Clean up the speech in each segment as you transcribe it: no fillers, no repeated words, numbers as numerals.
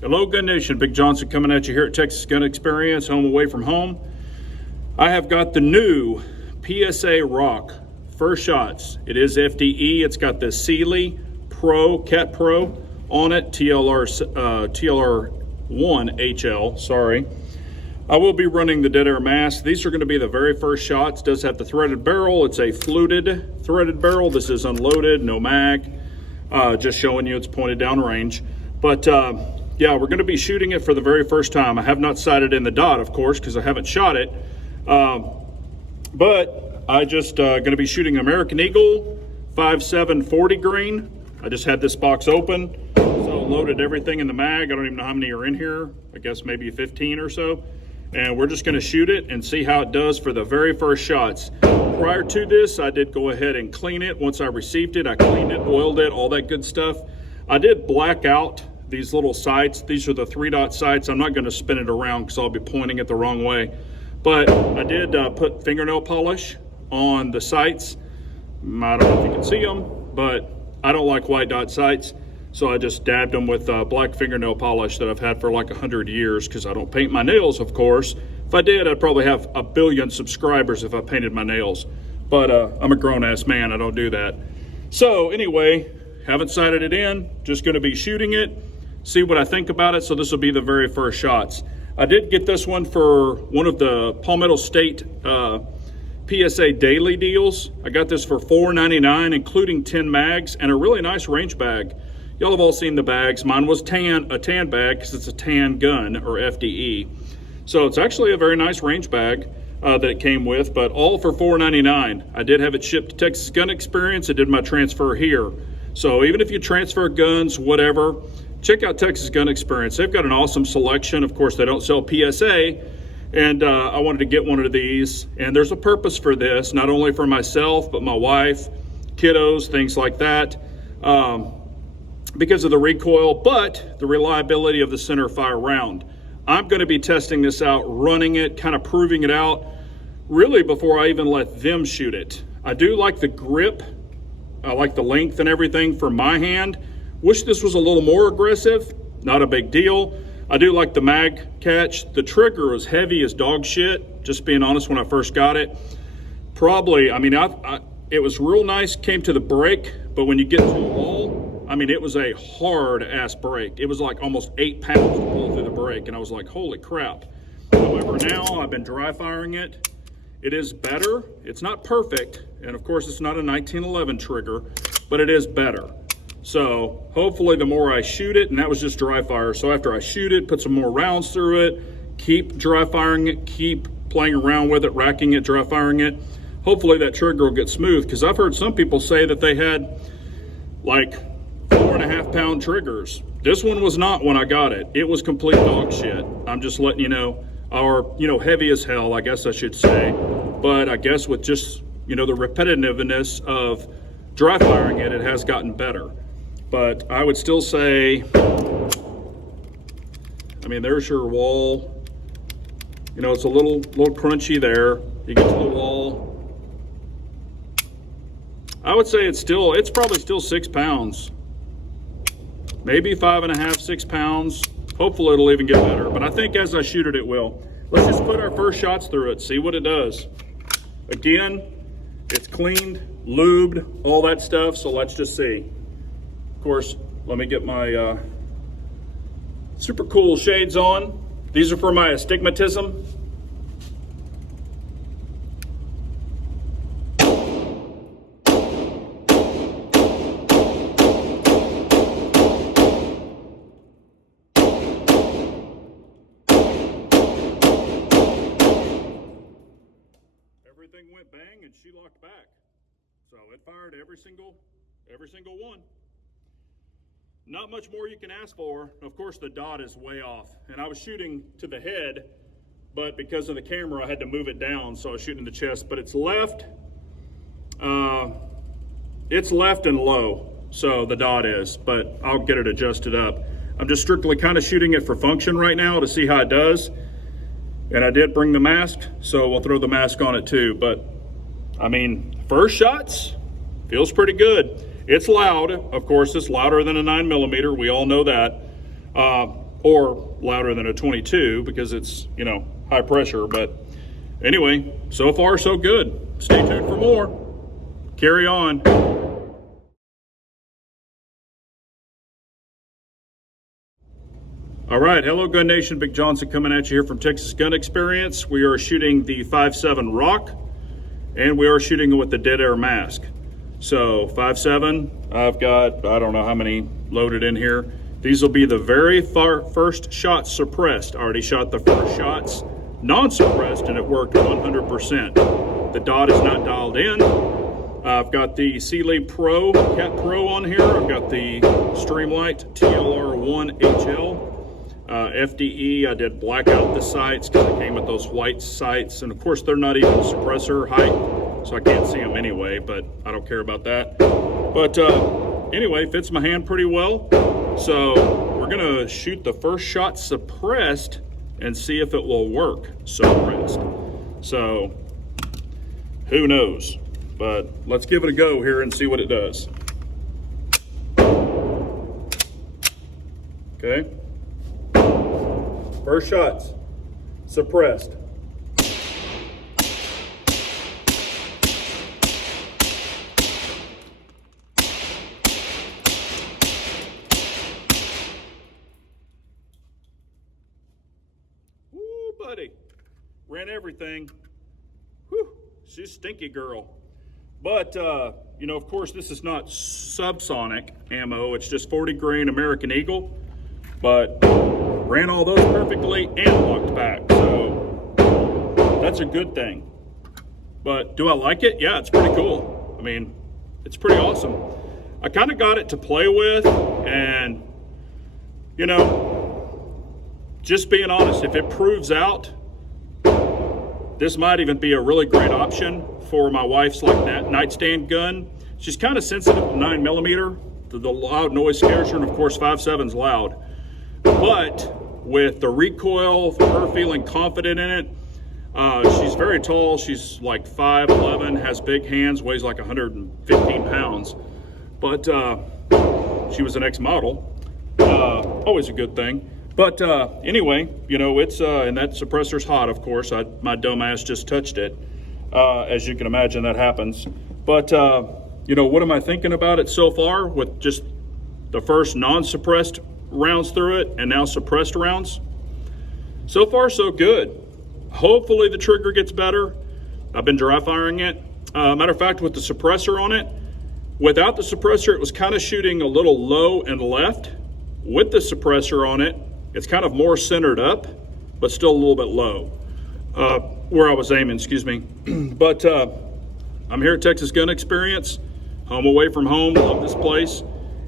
Hello, Gun Nation. Big Johnson coming at you here at Texas Gun Experience, home away from home. I have got the new PSA Rock First Shots. It is FDE. It's got the Sealy Pro, Cat Pro on it, TLR1 HL, sorry. I will be running the dead air mask. These are going to be the very first shots. It does have the threaded barrel. It's a fluted threaded barrel. This is unloaded, no mag. Just showing you it's pointed down range. But yeah, we're going to be shooting it for the very first time. I have not sighted in the dot, of course, because I haven't shot it. But I just going to be shooting American Eagle 5.7 40 grain. I just had this box open, so loaded everything in the mag. I don't even know how many are in here. I guess maybe 15 or so. And we're just going to shoot it and see how it does for the very first shots. Prior to this, I did go ahead and clean it. Once I received it, I cleaned it, oiled it, all that good stuff. I did black out these little sights. These are the 3-dot sights. I'm not going to spin it around because I'll be pointing it the wrong way. But I did put fingernail polish on the sights. I don't know if you can see them, but I don't like white dot sights. So I just dabbed them with black fingernail polish that I've had for like 100 years because I don't paint my nails, of course. If I did, I'd probably have 1 billion subscribers if I painted my nails. But I'm a grown-ass man. I don't do that. So anyway, haven't sighted it in. Just going to be shooting it. See what I think about it. So this will be the very first shots. I did get this one for one of the Palmetto State PSA daily deals. I got this for $4.99, including 10 mags and a really nice range bag. Y'all have all seen the bags. Mine was a tan bag because it's a tan gun, or FDE. So it's actually a very nice range bag that it came with, but all for $4.99. I did have it shipped to Texas Gun Experience. I did my transfer here. So even if you transfer guns, whatever, check out Texas Gun Experience. They've got an awesome selection. Of course, they don't sell PSA, and I wanted to get one of these. And there's a purpose for this, not only for myself, but my wife, kiddos, things like that, because of the recoil, but the reliability of the center fire round. I'm going to be testing this out, running it, kind of proving it out, really before I even let them shoot it. I do like the grip. I like the length and everything for my hand. Wish this was a little more aggressive. Not a big deal. I do like the mag catch. The trigger is heavy as dog shit, just being honest, when I first got it. Probably, I mean, it was real nice, came to the brake, but when you get to the wall, I mean, it was a hard ass brake. It was like almost 8 pounds to pull through the brake, and I was like, holy crap. However, now I've been dry firing it. It is better. It's not perfect, and of course it's not a 1911 trigger, but it is better. So hopefully the more I shoot it, and that was just dry fire. So after I shoot it, put some more rounds through it, keep dry firing it, keep playing around with it, racking it, dry firing it. Hopefully that trigger will get smooth, because I've heard some people say that they had like 4.5 pound triggers. This one was not when I got it. It was complete dog shit. I'm just letting you know, or, you know, heavy as hell, I guess I should say. But I guess with just, you know, the repetitiveness of dry firing it, it has gotten better. But I would still say, I mean, there's your wall. You know, it's a little crunchy there. You get to the wall. I would say it's probably still 6 pounds. Maybe 5.5, 6 pounds. Hopefully it'll even get better. But I think as I shoot it, it will. Let's just put our first shots through it, see what it does. Again, it's cleaned, lubed, all that stuff, so let's just see. Of course, let me get my super cool shades on. These are for my astigmatism. Everything went bang and she locked back. So it fired every single one. Not much more you can ask for. Of course, the dot is way off. And I was shooting to the head, but because of the camera, I had to move it down. So I was shooting the chest, but it's left and low. So the dot is, but I'll get it adjusted up. I'm just strictly kind of shooting it for function right now to see how it does. And I did bring the mask, so we'll throw the mask on it too. But I mean, first shots, feels pretty good. It's loud, of course, it's louder than a 9mm, we all know that. or louder than a 22 because it's, you know, high pressure. But anyway, so far so good. Stay tuned for more. Carry on. All right, hello Gun Nation, Big Johnson coming at you here from Texas Gun Experience. We are shooting the 5.7 Rock, and we are shooting with the dead air mask. So 5.7, I've got, I don't know how many loaded in here. These will be the very first shots suppressed. I already shot the first shots non-suppressed, and it worked 100%. The dot is not dialed in. I've got the Sealy Pro, Cat Pro on here. I've got the Streamlight TLR1 HL. FDE, I did black out the sights because it came with those white sights, and of course they're not even suppressor height, so I can't see them anyway, but I don't care about that. But anyway, fits my hand pretty well. So we're gonna shoot the first shot suppressed and see if it will work suppressed. So who knows, but let's give it a go here and see what it does. Okay. First shots, suppressed. Woo, buddy. Ran everything. Whew, she's a stinky girl. But, you know, of course, this is not subsonic ammo. It's just 40 grain American Eagle. But ran all those perfectly and walked back, so that's a good thing. But do I like it? Yeah, it's pretty cool. I mean, it's pretty awesome. I kind of got it to play with, and you know, just being honest, if it proves out, this might even be a really great option for my wife's like that nightstand gun. She's kind of sensitive to 9mm. The loud noise scares her, and of course 5.7's loud. But with the recoil, her feeling confident in it, she's very tall. She's like 5'11", has big hands, weighs like 115 pounds. But she was an ex-model, always a good thing. But anyway, you know, it's, and that suppressor's hot, of course. My dumb ass just touched it. As you can imagine, that happens. But, you know, what am I thinking about it so far with just the first non-suppressed rounds through it and now suppressed rounds? So far so good. Hopefully the trigger gets better. I've been dry firing it. Matter of fact, with the suppressor on it, without the suppressor it was kind of shooting a little low and left. With the suppressor on it, it's kind of more centered up but still a little bit low where I was aiming, excuse me. But I'm here at Texas Gun Experience, home away from home. Love this place.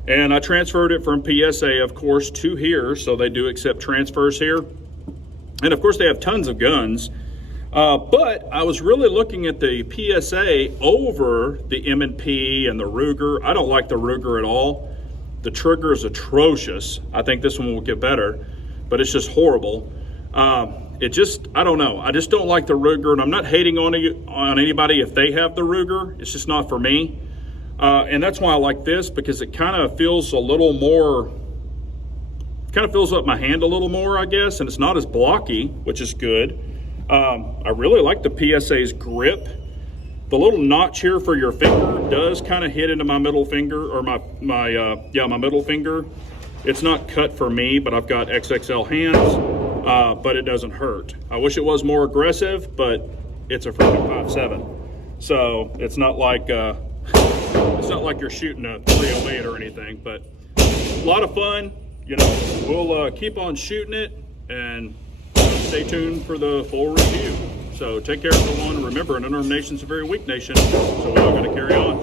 And I transferred it from PSA, of course, to here, so they do accept transfers here. And of course, they have tons of guns. But I was really looking at the PSA over the M&P and the Ruger. I don't like the Ruger at all. The trigger is atrocious. I think this one will get better, but it's just horrible. It just, I don't know. I just don't like the Ruger, and I'm not hating on anybody if they have the Ruger. It's just not for me. And that's why I like this, because it kind of feels a little more, kind of fills up my hand a little more, I guess, and it's not as blocky, which is good. I really like the PSA's grip. The little notch here for your finger does kind of hit into my middle finger, or my middle finger. It's not cut for me, but I've got XXL hands, but it doesn't hurt. I wish it was more aggressive, but it's a freaking 5.7. So it's not like you're shooting a 308 or anything, but a lot of fun. You know, we'll keep on shooting it, and stay tuned for the full review. So take care, everyone. Remember, an unarmed nation's a very weak nation, so we all got to carry on.